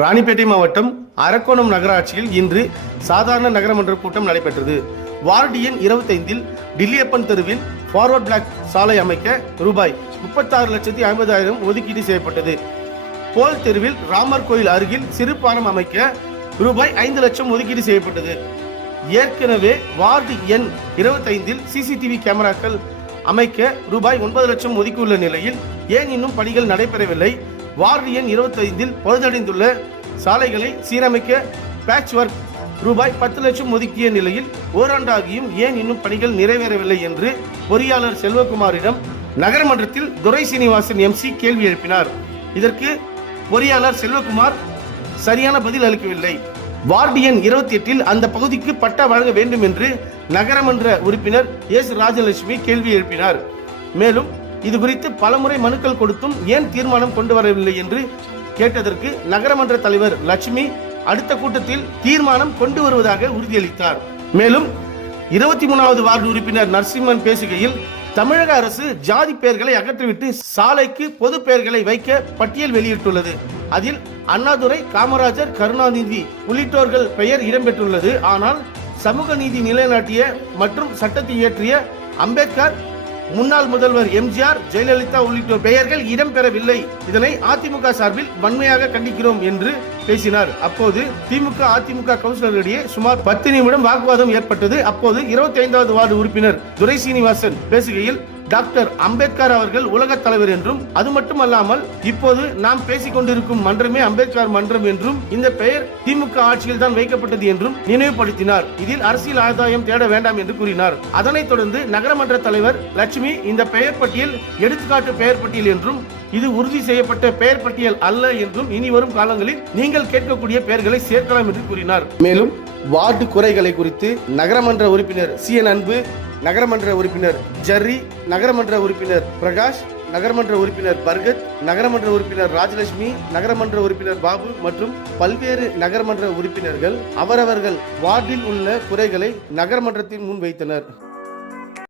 ராணிப்பேட்டை மாவட்டம் அரக்கோணம் நகராட்சியில் இன்று சாதாரண நகரமன்ற கூட்டம் நடைபெற்றது. வார்டு எண் இருபத்தைந்தில் டில்லியப்பன் தெருவில் ஃபார்வர்ட் பிளாக் சாலை அமைக்க ரூபாய் முப்பத்தாறு லட்சத்தி ஐம்பதாயிரம் ஒதுக்கீடு செய்யப்பட்டது. போல் தெருவில் ராமர் கோயில் அருகில் சிறு பாலம் அமைக்க ரூபாய் ஐந்து லட்சம் ஒதுக்கீடு செய்யப்பட்டது. ஏற்கனவே வார்டு எண் இருபத்தைந்தில் சிசிடிவி கேமராக்கள் அமைக்க ரூபாய் ஒன்பது லட்சம் ஒதுக்கியுள்ள நிலையில் ஏன் இன்னும் பணிகள் நடைபெறவில்லை? வார்டு எண் இருபத்தைந்தில் பழுதடைந்துள்ள சாலைகளை சீரமைக்க பேட்ச் ஒர்க் ரூபாய் பத்து லட்சம் ஒதுக்கிய நிலையில் ஓராண்டாகியும் ஏன் இன்னும் பணிகள் நிறைவேறவில்லை என்று பொறியாளர் செல்வகுமாரிடம் நகரமன்றத்தில் துரை சீனிவாசன் எம்சி கேள்வி எழுப்பினார். இதற்கு பொறியாளர் செல்வகுமார் சரியான பதில் அளிக்கவில்லை. வார்டு எண் இருபத்தி எட்டில் அந்த பகுதிக்கு பட்டா வழங்க வேண்டும் என்று நகரமன்ற உறுப்பினர் எஸ் ராஜலட்சுமி கேள்வி எழுப்பினார். மேலும் இது குறித்து பலமுறை மனுக்கள் கொடுத்தும் ஏன் தீர்மானம் கொண்டு வரவில்லை என்று கேட்டதற்கு நகரமன்ற தலைவர் லட்சுமி அடுத்த கூட்டத்தில் தீர்மானம் கொண்டு வருவதாக உறுதியளித்தார். மேலும் இருபத்தி மூணாவது வார்டு உறுப்பினர் நரசிம்மன் பேசுகையில் தமிழக அரசு ஜாதி பெயர்களை அகற்றிவிட்டு சாலைக்கு பொது பெயர்களை வைக்க பட்டியல் வெளியிட்டுள்ளது. அதில் அண்ணாதுரை காமராஜர் கருணாநிதி உள்ளிட்டோர்கள் பெயர் இடம்பெற்றுள்ளது. ஆனால் சமூக நீதி நிலைநாட்டிய மற்றும் சட்டத்தை இயற்றிய அம்பேத்கர் முன்னாள் முதல்வர் எம்ஜிஆர் ஜெயலலிதா உள்ளிட்டோர் பெயர்கள் இடம்பெறவில்லை. இதனை அதிமுக சார்பில் வன்மையாக கண்டிக்கிறோம் என்று பேசினார். அப்போது திமுக அதிமுக கவுன்சிலரிடையே சுமார் பத்து நிமிடம் வாக்குவாதம் ஏற்பட்டது. அப்போது இருபத்தி ஐந்தாவது வார்டு உறுப்பினர் துரை சீனிவாசன் பேசுகையில் டாக்டர் அம்பேத்கர் அவர்கள் உலக தலைவர் என்றும் அது மட்டுமல்லாமல் இப்போது நாம் பேசிக் கொண்டிருக்கும் மன்றமே அம்பேத்கர் மன்றம் என்றும் இந்த பெயர் திமுக ஆட்சியில் தான் வைக்கப்பட்டது என்றும் நினைவுபடுத்தினார். இதில் அரசியல் ஆதாயம் தேட வேண்டாம் என்று கூறினார். அதனைத் தொடர்ந்து நகரமன்ற தலைவர் லட்சுமி இந்த பெயர் பட்டியல் எடுத்துக்காட்டு பெயர் பட்டியல் என்றும் இது உறுதி செய்யப்பட்ட பெயர் பட்டியல் அல்ல என்றும் இனி வரும் காலங்களில் நீங்கள் கேட்கக்கூடிய பெயர்களை சேர்க்கலாம் என்று கூறினார். மேலும் வார்டு குறைகளை குறித்து நகரமன்ற உறுப்பினர் சி என் அன்பு நகரமன்ற உறுப்பினர் ஜர்ரி நகரமன்ற உறுப்பினர் பிரகாஷ் நகரமன்ற உறுப்பினர் பர்கத் நகரமன்ற உறுப்பினர் ராஜலட்சுமி நகரமன்ற உறுப்பினர் பாபு மற்றும் பல்வேறு நகரமன்ற உறுப்பினர்கள் அவரவர்கள் வார்டில் உள்ள குறைகளை நகரமன்றத்தின் முன் வைத்தனர்.